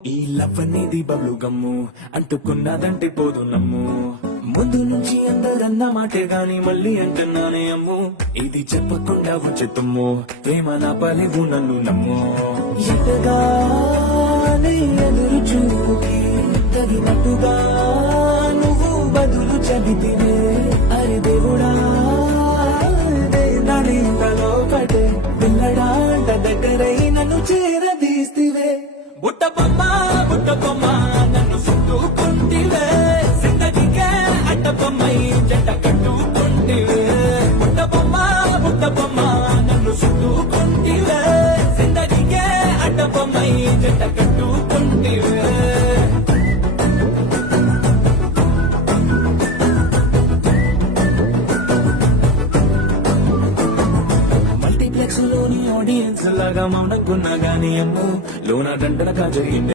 ఈ లవ్ అనేది బబ్లు గమ్ము అంటుకున్నదంటే పోదు నమ్ము ముందు నుంచి అందరన్న మాటే గాని మళ్ళీ అంటున్నానే అమ్ము ఇది చెప్పకుండా వచ్చే తుమ్ము ప్రేమ నా పలివు నన్ను నమ్ము ఎటగానే ఎదురు చూపుకి తగినట్టుగా నువ్వు బదులు చెబితివే అరే దేవుడా నాలో పడే పిల్లడాంట దగ్గరై నన్ను చేరదీస్తివే బుట్ట బొమ్మ నన్ను చుట్టుకుంటివే జిందగీకే అడ్డ బొమ్మై జంట కట్టుకుంటివే బుట్ట బొమ్మ నన్ను చుట్టుకుంటివే జిందగీకే అడ్డ బొమ్మై జంట కట్టుకుంటివే మల్టీప్లెక్స్ లోని ఆడియన్స్ లాగా మౌనకున్నా గానీ అమ్ము లోన దండనగా జరిగింది